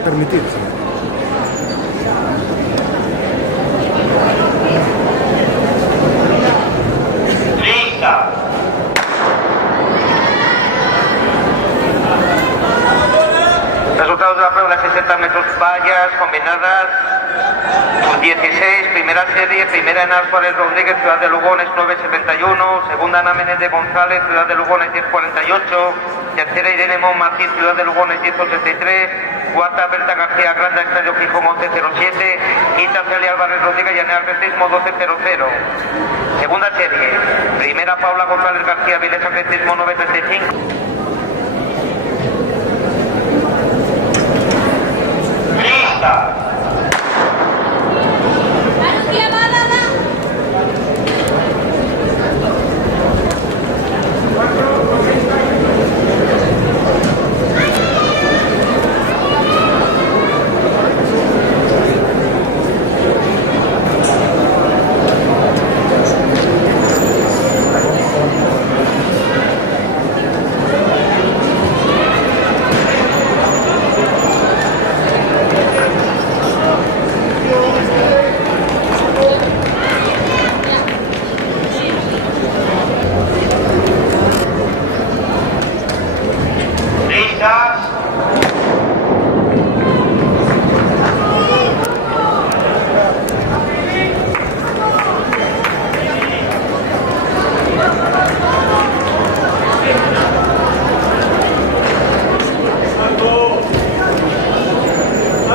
permitir. ¡Lista! Resultados de la prueba de 60 metros vallas combinadas. 16, primera serie, primera en Álvarez Rodríguez, Ciudad de Lugones 9.71, segunda Ana Menéndez González, Ciudad de Lugones 10.48, tercera Irene Monmartín, Ciudad de Lugones 10.83, cuarta Berta García Granda, Estadio Gijón 11.07, quinta Celia Álvarez Rodríguez, Llanera Atletismo 12.00. Segunda serie, primera Paula González García, Vilés Atletismo 9.35. ¡Lista!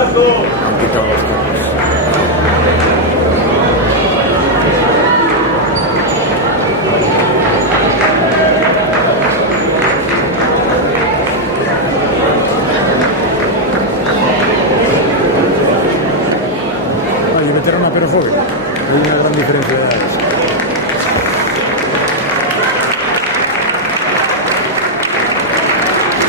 Han quitado los carros. Y metieron a Perofóbico. Hay una gran diferencia de edades.